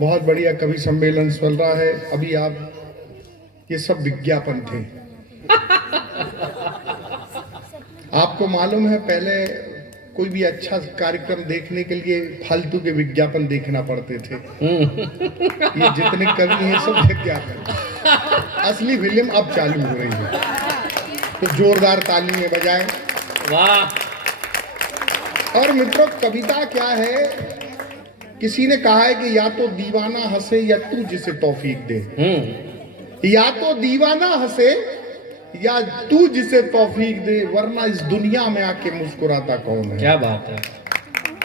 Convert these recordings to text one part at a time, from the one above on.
बहुत बढ़िया कवि सम्मेलन चल रहा है। अभी आप ये सब विज्ञापन थे। आपको मालूम है पहले कोई भी अच्छा कार्यक्रम देखने के लिए फालतू के विज्ञापन देखना पड़ते थे। ये जितने कवि हैं सब विज्ञापन। असली फिल्म अब चालू हो रही है, तो जोरदार तालियां बजाएं। वाह। और मित्रों, कविता क्या है? किसी ने कहा है कि या तो दीवाना हंसे या तू जिसे तौफीक दे। या तो दीवाना हंसे या तू जिसे तौफीक दे, वरना इस दुनिया में आके मुस्कुराता कौन है। क्या बात है।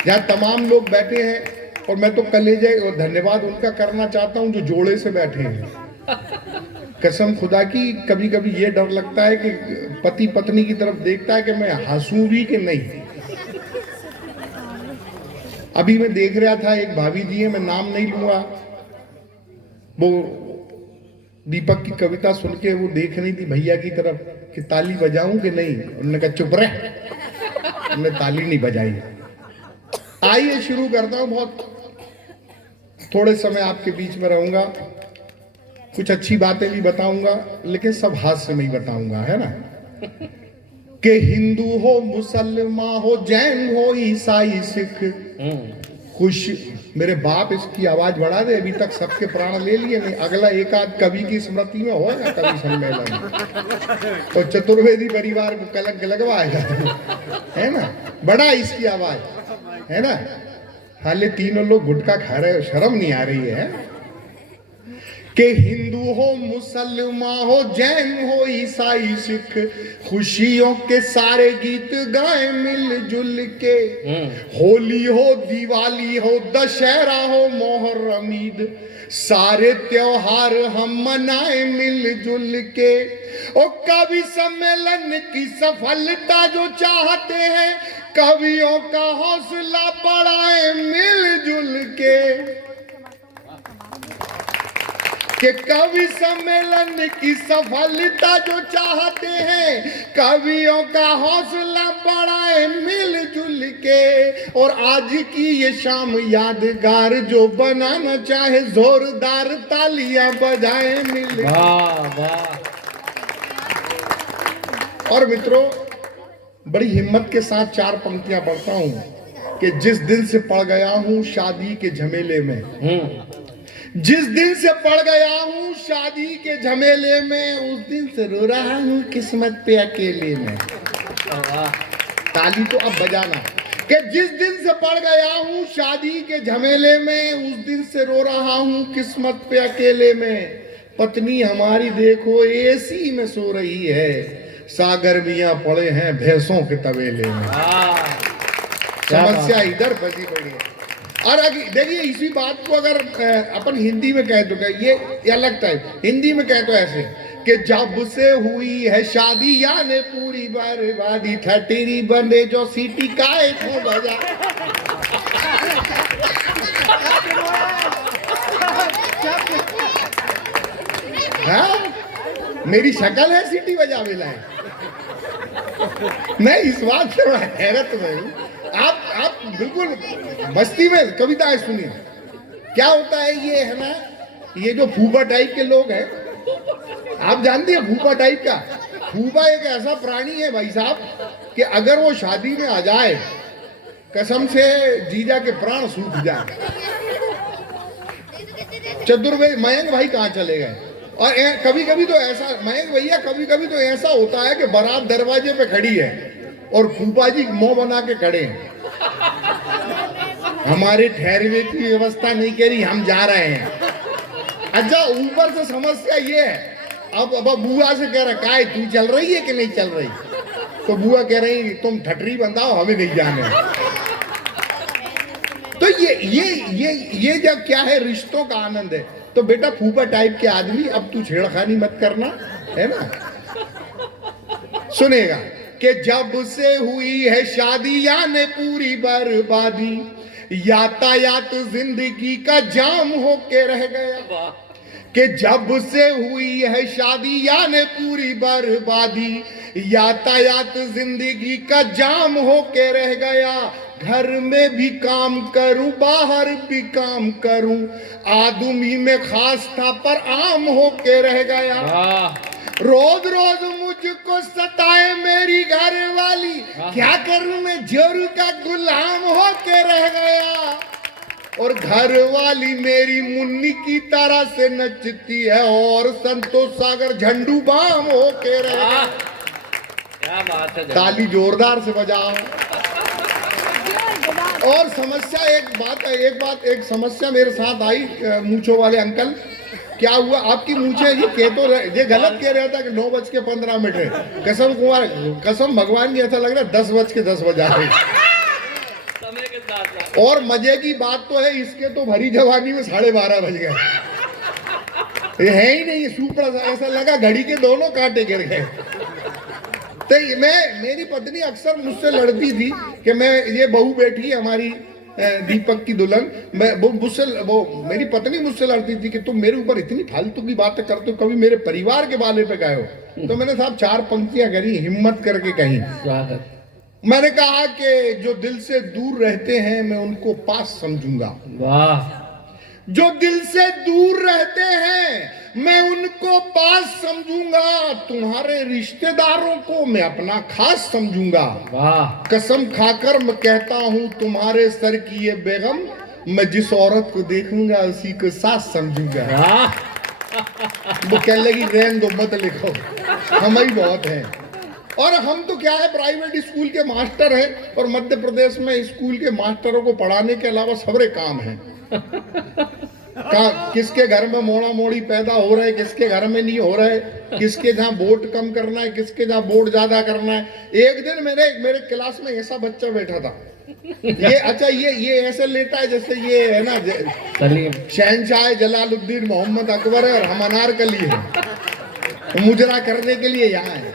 यहाँ तमाम लोग बैठे हैं और मैं तो कलेजे और धन्यवाद उनका करना चाहता हूं जो जोड़े से बैठे हैं। कसम खुदा की, कभी कभी ये डर लगता है कि पति पत्नी की तरफ देखता है कि मैं हंसूं भी कि नहीं। अभी मैं देख रहा था, एक भाभी जी है, मैं नाम नहीं लूंगा, वो दीपक की कविता सुन के वो देख रही थी भैया की तरफ कि ताली बजाऊं कि नहीं। उन्होंने कहा चुप रह। उन्होंने ताली नहीं बजाई। आइए शुरू करता हूं। बहुत थोड़े समय आपके बीच में रहूंगा, कुछ अच्छी बातें भी बताऊंगा, लेकिन सब हास्य में ही बताऊंगा, है ना। कि हिंदू हो, मुसलमान हो, जैन हो, ईसाई, सिख, खुश। मेरे बाप इसकी आवाज बढ़ा दे, अभी तक सबके प्राण ले लिए नहीं। अगला एक आध कवि की स्मृति में होगा कवि सम्मेलन, तो चतुर्वेदी परिवार को कलंक लगवाएगा, है ना। बड़ा इसकी आवाज, है ना। हाले तीनों लोग गुटखा खा रहे हो, शर्म नहीं आ रही है। कि हिंदू हो, मुसलमान हो, जैन हो, ईसाई, सिख, खुशियों के सारे गीत गाएं मिलजुल के। होली हो, दिवाली हो, दशहरा हो, मोहर्रम, ईद, सारे त्योहार हम मनाएं मिलजुल के। और कवि सम्मेलन की सफलता जो चाहते हैं, कवियों का हौसला बढ़ाएं मिलजुल के। कि कवि सम्मेलन की सफलता जो चाहते हैं, कवियों का हौसला बढ़ाए मिलजुल के। और आज की ये शाम यादगार जो बनाना चाहे, जोरदार तालियां बजाए मिल। वाह वाह। और मित्रों, बड़ी हिम्मत के साथ चार पंक्तियां पढ़ता हूं कि जिस दिन से पड़ गया हूं शादी के झमेले में, जिस दिन से पड़ गया हूँ शादी के झमेले में, उस दिन से रो रहा हूँ किस्मत पे अकेले में। ताली तो अब बजाना। कि जिस दिन से पड़ गया हूँ शादी के झमेले में, उस दिन से रो रहा हूँ किस्मत पे अकेले में। पत्नी हमारी देखो एसी में सो रही है, सागर मियाँ पड़े हैं भैंसों के तबेले में। समस्या इधर फंसी पड़ी है। और देखिए, इसी बात को अगर अपन हिंदी में कह दो, ये अलग टाइप हिंदी में कह दो ऐसे कि जब से हुई है शादी याने पूरी बर्बादी, ठटेरी बने जो सीटी काए को बजा। हाँ, मेरी शक्ल है सीटी बजा मिला है। नहीं, इस बात से बड़ा हैरत में हूं। आप बिल्कुल मस्ती में कविताएं सुनिए। क्या होता है ये, है ना, ये जो फूफा टाइप के लोग हैं, आप जानते हैं फूफा टाइप का। फूफा एक ऐसा प्राणी है भाई साहब कि अगर वो शादी में आ जाए, कसम से जीजा के प्राण सूख जाए। चतुर्वेद मयंक भाई कहाँ चले गए? और कभी कभी तो ऐसा, मयंक भैया, कभी कभी तो ऐसा होता है कि बारात दरवाजे पे खड़ी है और फूफा जी मुंह बना के खड़े हैं, हमारे ठहरने की व्यवस्था नहीं करी, हम जा रहे हैं। अच्छा, ऊपर से समस्या ये है, अब बुआ से कह रहा है तू चल रही है कि नहीं चल रही? तो बुआ कह रही तुम ठटरी बंधाओ, हमें नहीं जाने। तो ये जब क्या है, रिश्तों का आनंद है। तो बेटा फूफा टाइप के आदमी, अब तू छेड़खानी मत करना, है ना। सुनेगा कि जब से हुई है शादी यानी पूरी बर्बादी, यातायात जिंदगी का जाम होके रह गया। कि जब से हुई है शादी यानी पूरी बर्बादी, यातायात जिंदगी का जाम होके रह गया। घर में भी काम करूं बाहर भी काम करूं, आदमी में खास था पर आम होके रह गया। वाह रोज रोज मुझको सताए मेरी घर वाली, क्या करूं मैं जोरू का गुलाम होके रह गया। और घर वाली मेरी मुन्नी की तरह से नचती है और संतोष सागर झंडू बाम होके रह गया। क्या बात है। ताली जोरदार से बजाओ। और समस्या एक समस्या मेरे साथ आई, मूछों वाले अंकल। क्या हुआ आपकी मूछे ये कह तो ये गलत कह रहा था कि 9:15 है। कसम भगवान की ऐसा लग रहा है 10:10 बजा रहे। समय के साथ और मजे की बात तो है, इसके तो भरी जवानी में 12:30 बज गए। ये है ही नहीं, सुपड़ा ऐसा लगा घड़ी के दोनों कांटे गिर गए। तो मेरी पत्नी अक्सर मुझसे लड़ती थी कि मैं ये बहू बैठी हमारी दीपक की दुल्हन, वो मेरी पत्नी मुझसे लड़ती थी कि तुम मेरे ऊपर इतनी फालतू की बातें करते हो, कभी मेरे परिवार के बारे पे गए हो। तो मैंने साहब 4 पंक्तियां करी, हिम्मत करके कही। मैंने कहा कि जो दिल से दूर रहते हैं मैं उनको पास समझूंगा। वाह। जो दिल से दूर रहते हैं मैं उनको पास समझूंगा, तुम्हारे रिश्तेदारों को मैं अपना खास समझूंगा। वाह। कसम खाकर मैं कहता हूं तुम्हारे सर की ये बेगम, मैं जिस औरत को देखूंगा उसी को सास समझूंगा। वाह। वो कहने लगी रहने दो मत लिखो, हम ही बहुत हैं। और हम तो क्या है प्राइवेट स्कूल के मास्टर हैं, और मध्य प्रदेश में स्कूल के मास्टरों को पढ़ाने के अलावा सबरे काम है। किसके घर में मोड़ा मोड़ी पैदा हो रहा है, किसके घर में नहीं हो रहा है, किसके जहाँ वोट कम करना है, किसके जहाँ वोट ज्यादा करना है। एक दिन मेरे क्लास में ऐसा बच्चा बैठा था, ये अच्छा ये ऐसे लेटा है जैसे ये है ना शहनशाह जलालुद्दीन मोहम्मद अकबर है और हम अनारकली है, मुजरा करने के लिए यहाँ है।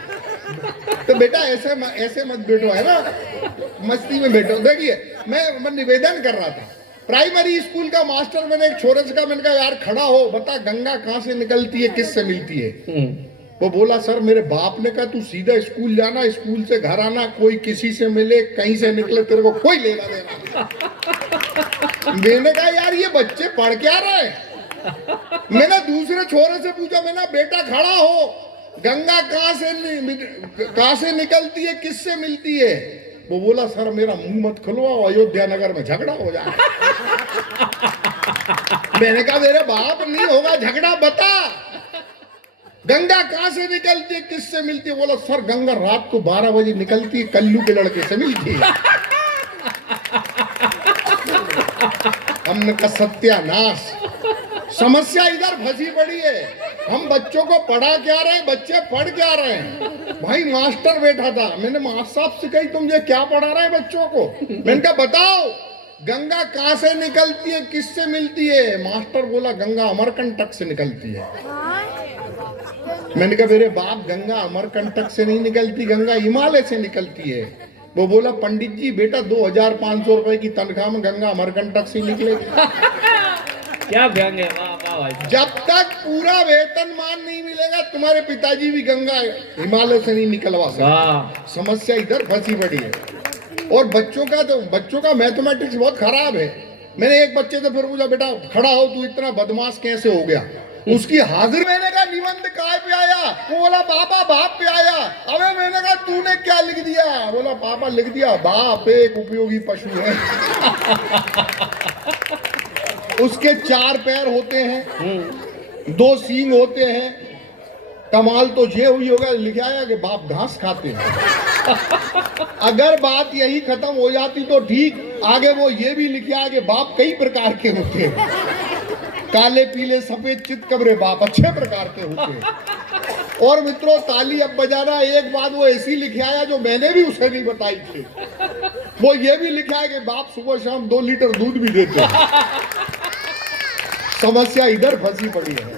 तो बेटा ऐसे मत बैठो, है ना, मस्ती में बैठो। देखिए मैं निवेदन कर रहा था, प्राइमरी स्कूल का मास्टर, मैंने एक छोरे से कहा, मैंने कहा यार खड़ा हो, बता गंगा कहाँ से निकलती है, किससे मिलती है। वो बोला सर मेरे बाप ने कहा तू सीधा स्कूल जाना, स्कूल से घर आना, कोई किसी से मिले कहीं से निकले तेरे को कोई लेना देना। मैंने कहा यार ये बच्चे पढ़ क्या रहे। मैंने दूसरे छोरे से पूछा, मैंने बेटा खड़ा हो, गंगा कहाँ से निकलती है, किससे मिलती है। वो बोला सर मेरा मुंह मत खुलवाओ, अयोध्या नगर में झगड़ा हो जाए। मैंने कहा मेरे बाप नहीं होगा झगड़ा, बता गंगा कहां से निकलती है, किससे मिलती है। बोला सर गंगा रात को 12 बजे निकलती है, कल्लू के लड़के से मिलती है। हमने कहा सत्यानाश, समस्या इधर फंसी पड़ी है। हम बच्चों को पढ़ा क्या रहे, बच्चे पढ़ क्या रहे हैं। भाई मास्टर बैठा था, मैंने मास्टर साहब से कही तुम ये क्या पढ़ा रहे हैं बच्चों को। मैंने कहा बताओ गंगा कहां से निकलती है, किससे मिलती है। मास्टर बोला गंगा अमरकंटक से निकलती है। मैंने कहा मेरे बाप गंगा अमरकंटक से नहीं निकलती, गंगा हिमालय से निकलती है। वो बोला पंडित जी बेटा 2500 रुपए की तनख्वाह में गंगा अमरकंटक से निकलेगी। क्या व्यंग है। वाह वाह भाई। जब तक पूरा वेतनमान नहीं मिलेगा तुम्हारे पिताजी भी गंगा हिमालय से नहीं निकलवा सकते। समस्या इधर फंसी पड़ी है। और बच्चों का मैथमेटिक्स बहुत खराब है। मैंने एक बच्चे से फिर पूछा बेटा खड़ा हो, तू इतना बदमाश कैसे हो गया। उसकी हाजिर, मैंने कहा निबंध काय पे आया। वो बोला पापा बाप पे आया। अबे मैंने कहा तूने क्या लिख दिया। बोला पापा लिख दिया बाप एक उपयोगी पशु है। उसके 4 पैर होते हैं, 2 सींग होते हैं। कमाल तो ये हुई होगा लिखा है कि बाप घास खाते हैं। अगर बात यही खत्म हो जाती तो ठीक, आगे वो ये भी लिखा है कि बाप कई प्रकार के होते हैं, काले पीले सफेद चित कबरे बाप अच्छे प्रकार के होते हैं। और मित्रों ताली अब बजाना, एक बात वो ऐसी लिखा है जो मैंने भी उसे नहीं बताई थी। वो ये भी लिखा है कि बाप सुबह शाम 2 लीटर दूध भी देते हैं। समस्या इधर फंसी पड़ी है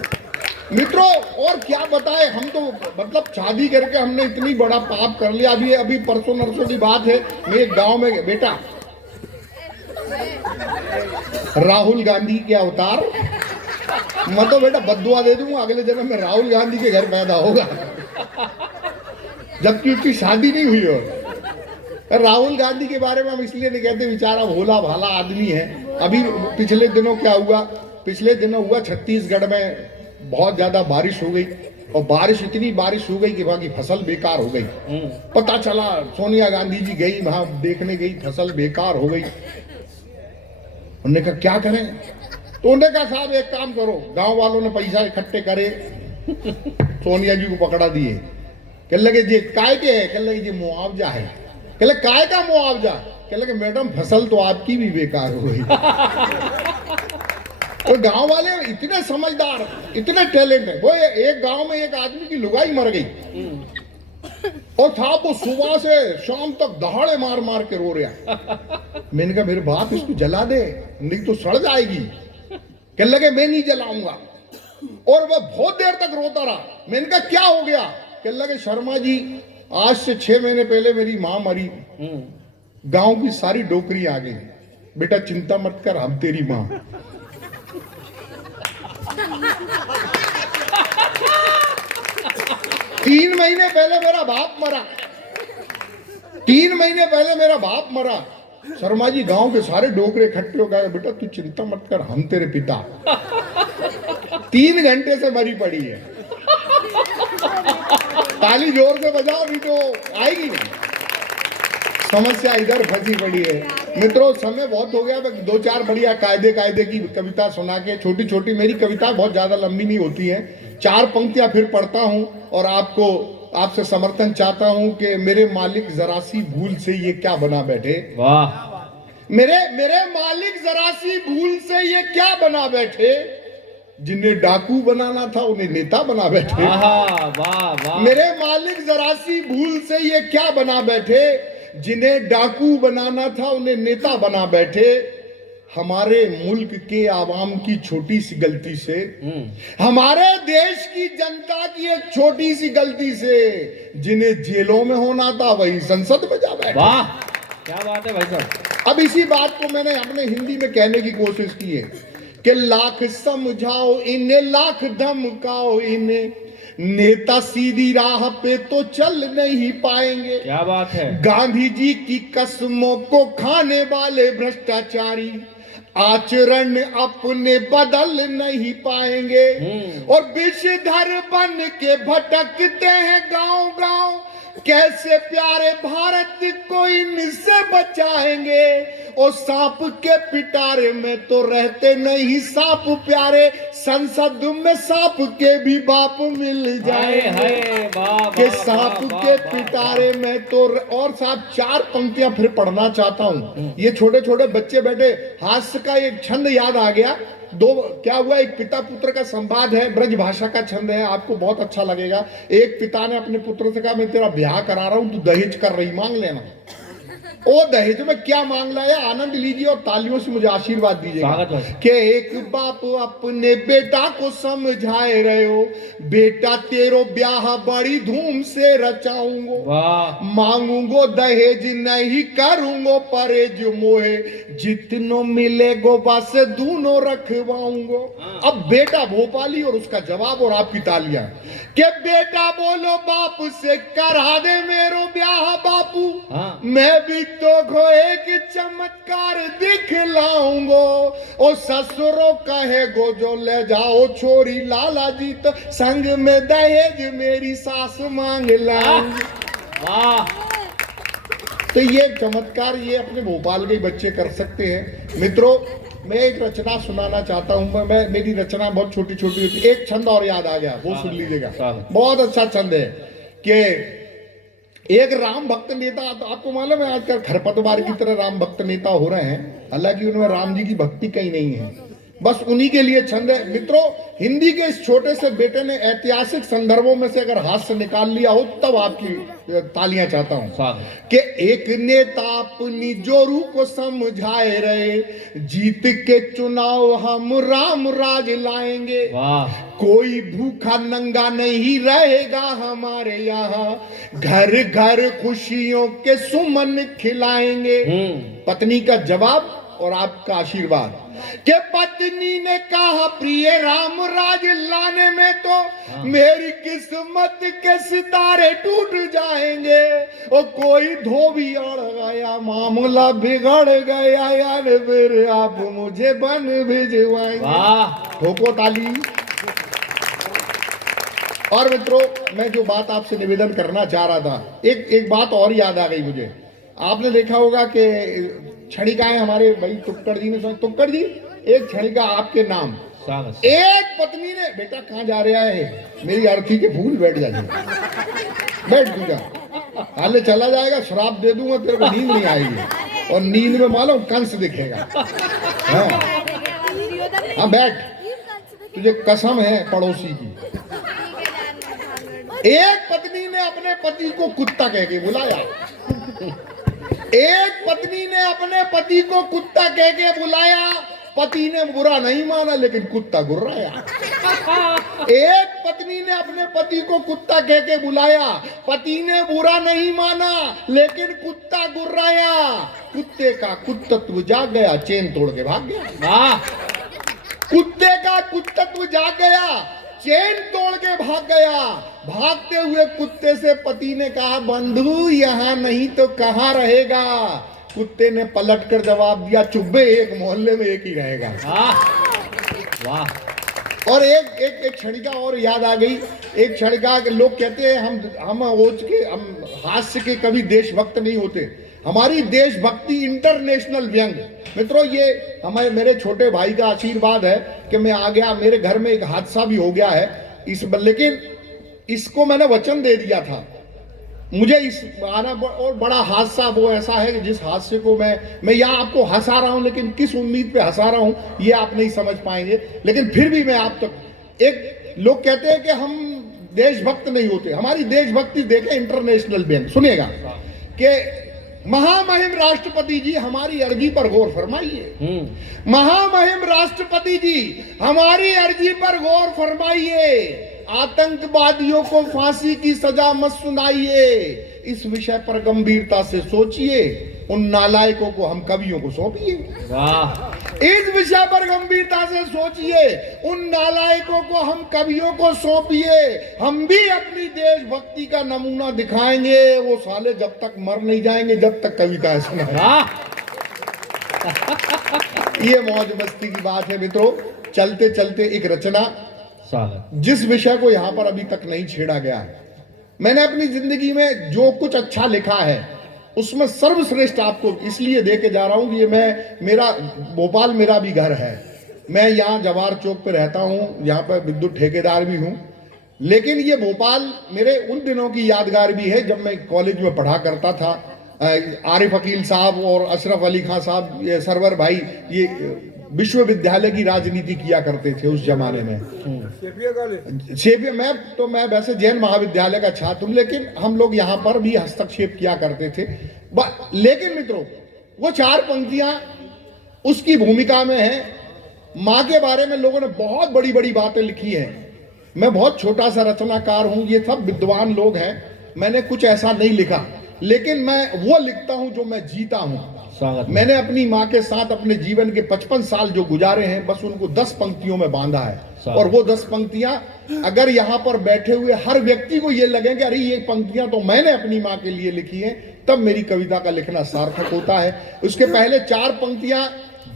मित्रों। और क्या बताए, हम तो मतलब शादी करके हमने इतनी बड़ा पाप कर लिया। अभी परसों नरसों की बात है, मैं एक गांव में बेटा राहुल गांधी के अवतार, मैं तो बेटा बद्दुआ दे दूंगा अगले जन्म में राहुल गांधी के घर पैदा होगा, जबकि उसकी शादी नहीं हुई। और राहुल गांधी के बारे में हम इसलिए नहीं कहते, बेचारा भोला भाला आदमी है। अभी पिछले दिनों क्या हुआ, पिछले दिनों हुआ छत्तीसगढ़ में बहुत ज्यादा बारिश हो गई, और इतनी बारिश हो गई कि वहां की फसल बेकार हो गई। पता चला, सोनिया गांधी जी गई वहां देखने गई, फसल बेकार हो गई। उन्होंने कहा क्या करें, तो उन्होंने कहा साहब एक काम करो, गांव वालों ने पैसा इकट्ठे करे, सोनिया जी को पकड़ा दिए। कह लगे जी काय के है, कह लगे जी मुआवजा है। कह लगे काय का मुआवजा, कह लगे मैडम फसल तो आपकी भी बेकार हो गई। तो गांव वाले इतने समझदार, इतने टैलेंट है। वो एक गांव में एक आदमी की लुगाई मर गई, और साहब वो सुबह से शाम तक दहाड़े मार मार के रो रहा। मैंने कहा मेरे बाप इसको जला दे, नहीं तो सड़ जाएगी। कह लगे मैं नहीं जलाऊंगा, और वह बहुत देर तक रोता रहा। मैंने कहा क्या हो गया, कह लगे शर्मा जी आज से 6 महीने पहले मेरी मां मरी, गांव की सारी डोकरी आ गई। बेटा चिंता मत कर, हम तेरी मां। 3 महीने पहले मेरा बाप मरा, 3 महीने पहले मेरा बाप मरा। शर्मा जी गांव के सारे डोकरे इकट्ठे हो गए, बेटा तू चिंता मत कर, हम तेरे पिता। 3 घंटे से मरी पड़ी है। ताली जोर से बजाओ, नहीं तो आएगी नहीं। समस्या इधर फंसी पड़ी है। मित्रों समय बहुत हो गया, 2-4 बढ़िया कायदे की कविता सुना के, छोटी छोटी मेरी कविता बहुत ज्यादा लंबी नहीं होती है, 4 पंक्तियां फिर पढ़ता हूं, और आपसे समर्थन चाहता हूं कि मेरे मालिक जरा सी भूल से ये क्या बना बैठे। वाह, मेरे मालिक जरा सी भूल से ये क्या बना बैठे, जिन्हें डाकू बनाना था उन्हें नेता बना बैठे। वाह वाह, मेरे मालिक जरा सी भूल से ये क्या बना बैठे, जिन्हें डाकू बनाना था उन्हें नेता बना बैठे। हमारे मुल्क के आवाम की छोटी सी गलती से, हमारे देश की जनता की एक छोटी सी गलती से, जिन्हें जेलों में होना था वही संसद में जा बैठे। वाह क्या बात है भाई साहब। अब इसी बात को मैंने अपने हिंदी में कहने की कोशिश की है कि लाख समझाओ इन्हें, लाख धमकाओ इन्हें, नेता सीधी राह पे तो चल नहीं पाएंगे। क्या बात है। गांधी जी की कसमों को खाने वाले भ्रष्टाचारी आचरण अपने बदल नहीं पाएंगे, और विषधर बन के भटकते हैं गांव गांव। कैसे प्यारे भारत को इनसे बचाएंगे, और सांप के पिटारे में तो रहते नहीं सांप प्यारे, संसद में सांप के भी बाप मिल जाएंगे। कि सांप के पिटारे में तो, और साहब 4 पंक्तियां फिर पढ़ना चाहता हूं। ये छोटे छोटे बच्चे बैठे, हास्य का एक छंद याद आ गया। क्या हुआ, एक पिता पुत्र का संवाद है, ब्रज भाषा का छंद है, आपको बहुत अच्छा लगेगा। एक पिता ने अपने पुत्र से कहा मैं तेरा ब्याह करा रहा हूं, तू दहेज कर रही, मांग लेना। ओ दहेज में क्या मांग लाया, आनंद लीजिए और तालियों से मुझे आशीर्वाद दीजिएगा। कि एक बाप अपने बेटा को समझाए रहे हो, बेटा तेरो ब्याह बड़ी धूम से रचाऊंगो, मांगूंगो दहेज नहीं करूंगो परहेज, मोहे जितनो मिलेगो बस दोनों रखवाऊंगो। अब बेटा भोपाली और उसका जवाब और आपकी तालियां। कि बेटा बोलो बाप से करा दे मेरो ब्याह बापू, मैं भी तो को एक चमत्कार दिखलाऊंगो, ओ ससुरो कहेगो जो ले जाओ छोरी लाला जी, तो संग में दहेज मेरी सास मांग लाऊंगी। तो ये चमत्कार ये अपने भोपाल के बच्चे कर सकते हैं। मित्रों मैं एक रचना सुनाना चाहता हूं। मैं मेरी रचना बहुत छोटी छोटी होती है। एक छंद और याद आ गया, वो सुन लीजिएगा, बहुत अच्छा छंद है। कि एक राम भक्त नेता, तो आपको मालूम है आजकल खरपतवार की तरह राम भक्त नेता हो रहे हैं, हालांकि उनमें राम जी की भक्ति कहीं नहीं है, बस उन्हीं के लिए छंद है। मित्रों हिंदी के इस छोटे से बेटे ने ऐतिहासिक संदर्भों में से अगर हाथ से निकाल लिया हो तब आपकी तालियां चाहता हूं। कि एक नेता अपनी जोरू को समझाए रहे, जीत के चुनाव हम राम राज लाएंगे, कोई भूखा नंगा नहीं रहेगा हमारे यहाँ, घर घर खुशियों के सुमन खिलाएंगे। पत्नी का जवाब और आपका आशीर्वाद। कि पत्नी ने कहा प्रिय राम राज लाने में तो मेरी किस्मत के सितारे टूट जाएंगे, और कोई धोबी अड़ गया मामला बिगड़ गया, यार फिर आप मुझे बन भिजवाएंगे। वाह ठोको ताली। और मित्रों, मैं जो बात आपसे निवेदन करना चाह रहा था, एक बात और याद आ गई मुझे। आपने देखा होगा कि क्षणिकाएं हमारे भाई तुक्कड़ जी ने सुना। तुक्कड़ जी, एक क्षणिका आपके नाम, शाबाश। एक पत्नी ने, बेटा कहाँ जा रहा है, मेरी अर्थी के फूल बैठ जाएंगे, बैठ दूंगा, हाले चला जाएगा, शराब दे दूंगा, तेरे को नींद नहीं आएगी, और नींद में मालूम कंस दिखेगा। हाँ बैठ, तुझे कसम है पड़ोसी की। एक पत्नी ने अपने पति को कुत्ता कह के बुलाया, एक पत्नी ने अपने पति को कुत्ता कह के बुलाया, पति ने बुरा नहीं माना लेकिन कुत्ता गुर्राया। एक पत्नी ने अपने पति को कुत्ता कह के बुलाया, पति ने बुरा नहीं माना लेकिन कुत्ता गुर्राया। कुत्ते का कुत्तत्व जाग गया, चेन तोड़ के भाग गया। वाह कुत्ते का कुत्तत्व जाग गया, चेन तोड़ के भाग गया। भागते हुए कुत्ते से पति ने कहा, बंधु यहाँ नहीं तो कहाँ रहेगा। कुत्ते ने पलट कर जवाब दिया, चुब्बे एक मोहल्ले में एक ही रहेगा। वाह। और एक क्षणिका और याद आ गई। एक क्षणिका के लोग कहते हैं हम हास्य के कभी देशभक्त नहीं होते। हमारी देशभक्ति इंटरनेशनल व्यंग। मित्रों, ये हमारे मेरे छोटे भाई का आशीर्वाद है कि मैं आ गया। मेरे घर में एक हादसा भी हो गया है लेकिन इसको मैंने वचन दे दिया था, मुझे इस आना, और बड़ा हादसा वो ऐसा है कि जिस हादसे को मैं यहाँ आपको हंसा रहा हूं, लेकिन किस उम्मीद पे हंसा रहा हूं ये आप नहीं समझ पाएंगे। लेकिन फिर भी मैं आप तक, एक लोग कहते हैं कि हम देशभक्त नहीं होते, हमारी देशभक्ति देखें इंटरनेशनल व्यंग। सुनिएगा कि महामहिम राष्ट्रपति जी हमारी अर्जी पर गौर फरमाइए, महामहिम राष्ट्रपति जी हमारी अर्जी पर गौर फरमाइए, आतंकवादियों को फांसी की सजा मत सुनाइए, इस विषय पर गंभीरता से सोचिए, उन नालायकों को हम कवियों को सौंपिए। वाह। इस विषय पर गंभीरता से सोचिए, उन नालायकों को हम कवियों को सौंपिए, हम भी अपनी देशभक्ति का नमूना दिखाएंगे। वो साले जब तक मर नहीं जाएंगे जब तक कविताएं सुनाएंगे। ये मौज मस्ती की बात है मित्रों। चलते चलते एक रचना, जिस विषय को यहाँ पर अभी तक नहीं छेड़ा गया है, मैंने अपनी जिंदगी में जो कुछ अच्छा लिखा है उसमें सर्वश्रेष्ठ आपको इसलिए दे के जा रहा हूं कि ये मेरा भोपाल मेरा भी घर है। मैं यहाँ जवाहर चौक पे रहता हूँ, यहाँ पर विद्युत ठेकेदार भी हूँ, लेकिन ये भोपाल मेरे उन दिनों की यादगार भी है जब मैं कॉलेज में पढ़ा करता था। आरिफ अकील साहब और अशरफ अली खां साहब, ये सरवर भाई, ये विश्वविद्यालय की राजनीति किया करते थे उस जमाने में। सेविया मैं वैसे जैन महाविद्यालय का छात्र हूं, लेकिन हम लोग यहाँ पर भी हस्तक्षेप किया करते थे। लेकिन मित्रों, वो चार पंक्तियां उसकी भूमिका में है। माँ के बारे में लोगों ने बहुत बड़ी बड़ी बातें लिखी हैं। मैं बहुत छोटा सा रचनाकार हूं, ये सब विद्वान लोग हैं, मैंने कुछ ऐसा नहीं लिखा, लेकिन मैं वो लिखता हूं जो मैं जीता हूं। मैंने अपनी माँ के साथ अपने जीवन के 55 साल जो गुजारे हैं, बस उनको 10 पंक्तियों में बांधा है। और वो 10 पंक्तियां अगर यहाँ पर बैठे हुए हर व्यक्ति को ये लगे कि अरे ये पंक्तियां तो मैंने अपनी माँ के लिए लिखी हैं, तब मेरी कविता का लिखना सार्थक होता है। उसके पहले 4 पंक्तियां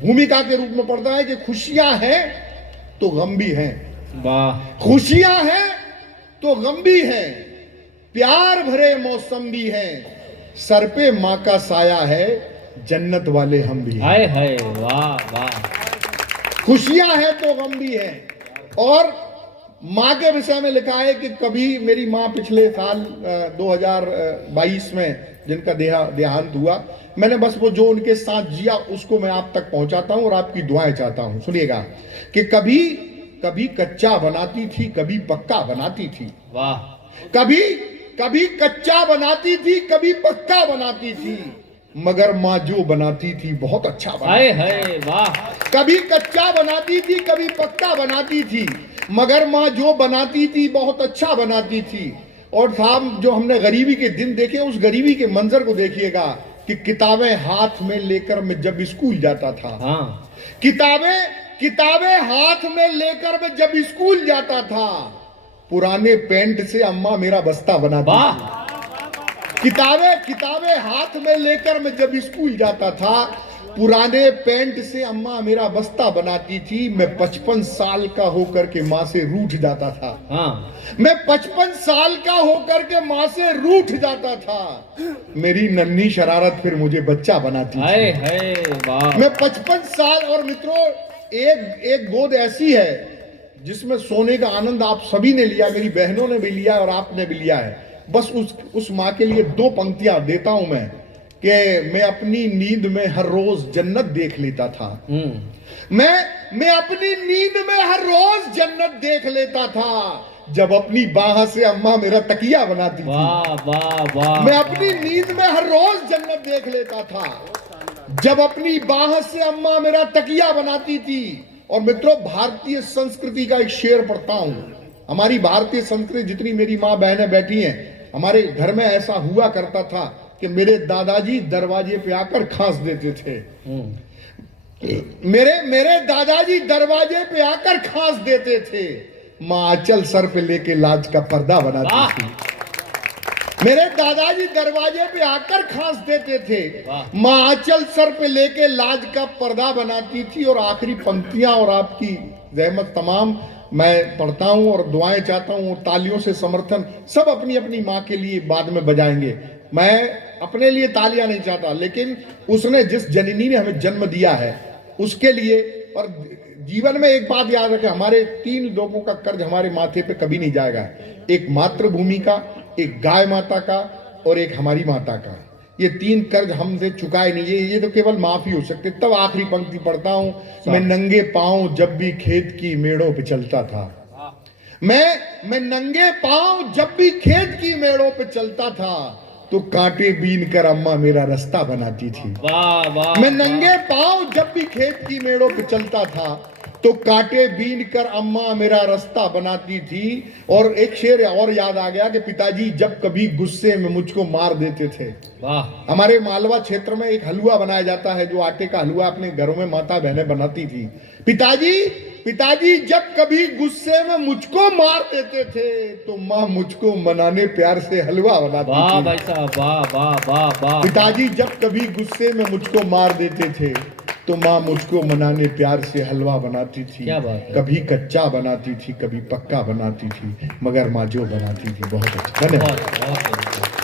भूमिका के रूप में पड़ता है कि खुशियां हैं तो गम भी हैं, खुशियां हैं तो गम भी हैं, प्यार भरे मौसम भी हैं, सर पे माँ का साया है, जन्नत वाले हम भी हैं। हाय वाह वाह। खुशियां हैं तो गम भी है। और माँ के विषय में लिखा है कि कभी मेरी माँ पिछले साल 2022 में जिनका देहांत हुआ, मैंने बस वो जो उनके साथ जिया उसको मैं आप तक पहुंचाता हूं और आपकी दुआएं चाहता हूं। सुनिएगा कि कभी कभी कच्चा बनाती थी, कभी पक्का बनाती थी। वाह। कभी कभी कच्चा बनाती थी, कभी पक्का बनाती थी, मगर माँ जो बनाती थी बहुत अच्छा बनाती। वाह। कभी कच्चा बनाती थी, कभी पक्का बनाती थी, मगर माँ जो बनाती थी बहुत अच्छा बनाती थी। और साहब, जो हमने गरीबी के दिन देखे, उस गरीबी के मंजर को देखिएगा कि किताबें हाथ में लेकर मैं जब स्कूल जाता था, हाँ किताबें हाथ में लेकर मैं जब स्कूल जाता था, पुराने पेंट से अम्मा मेरा बस्ता बनाती वाह थी। किताबें हाथ में लेकर मैं जब स्कूल जाता था, पुराने पेंट से अम्मा मेरा बस्ता बनाती थी। मैं 55 साल का होकर के माँ से रूठ जाता था। हाँ मैं 55 साल का होकर के माँ से रूठ जाता था। मेरी नन्ही शरारत फिर मुझे बच्चा बनाती हाय थी। हाय वाह मैं 55 साल, और मित्रों एक गोद ऐसी है जिसमें सोने का आनंद आप सभी ने लिया, मेरी बहनों ने भी लिया और आपने भी लिया है। बस उस माँ के लिए 2 पंक्तियां देता हूं मैं, कि मैं अपनी नींद में हर रोज जन्नत देख लेता था। मैं अपनी नींद में हर रोज जन्नत देख लेता था, जब अपनी बाह से अम्मा मेरा तकिया बनाती थी। वाह वाह वाह मैं अपनी नींद में हर रोज जन्नत देख लेता था, जब अपनी बाह से अम्मा मेरा तकिया बनाती थी। और मित्रों, भारतीय संस्कृति का एक शेर पढ़ता हूं। हमारी भारतीय संस्कृति, जितनी मेरी माँ बहनें बैठी हैं, हमारे घर में ऐसा हुआ करता था कि मेरे दादाजी दरवाजे पे आकर खांस देते थे। मेरे दादाजी दरवाजे पे आकर खांस देते थे। माँ आंचल सर पे लेके लाज का पर्दा बनाती थी। मेरे दादाजी दरवाजे पे आकर खांस देते थे। माँ आंचल सर पे लेके लाज का पर्दा बनाती थी। और आखिरी पंक्तियां, और आपकी रहमत तमाम मैं पढ़ता हूं और दुआएं चाहता हूं, तालियों से समर्थन सब अपनी अपनी माँ के लिए बाद में बजाएंगे। मैं अपने लिए तालियां नहीं चाहता, लेकिन उसने, जिस जननी ने हमें जन्म दिया है, उसके लिए। और जीवन में एक बात याद रखें, हमारे 3 लोगों का कर्ज हमारे माथे पे कभी नहीं जाएगा। एक मातृभूमि का, एक गाय माता का, और एक हमारी माता का। ये 3 कर्ज हमसे चुकाए नहीं। ये तो केवल माफी हो सकते। तब आखिरी पंक्ति पढ़ता हूं, मैं नंगे पांव जब भी खेत की मेड़ों पे चलता था। मैं नंगे पांव जब भी खेत की मेड़ों पे चलता था, तो कांटे बीन कर अम्मा मेरा रास्ता बनाती थी। वाह वाह मैं नंगे पांव जब भी खेत की मेड़ों पे चलता था, तो कांटे बीन कर अम्मा मेरा रास्ता बनाती थी। और एक शेर और याद आ गया कि पिताजी जब कभी गुस्से में मुझको मार देते थे। वाह हमारे मालवा क्षेत्र में एक हलवा बनाया जाता है, जो आटे का हलवा अपने घरों में माता बहनें बनाती थी। पिताजी जब कभी गुस्से में मुझको मार देते थे, तो माँ मुझको मनाने प्यार से हलवा बनाती वाह थी। भाई साहब वाह वाह वाह वाह पिताजी जब कभी गुस्से में मुझको मार देते थे, तो माँ मुझको मनाने प्यार से हलवा बनाती थी। क्या बात है। कभी कच्चा बनाती थी, कभी पक्का बनाती थी, मगर माँ जो बनाती थी बहुत अच्छा। धन्यवाद। बहुत बहुत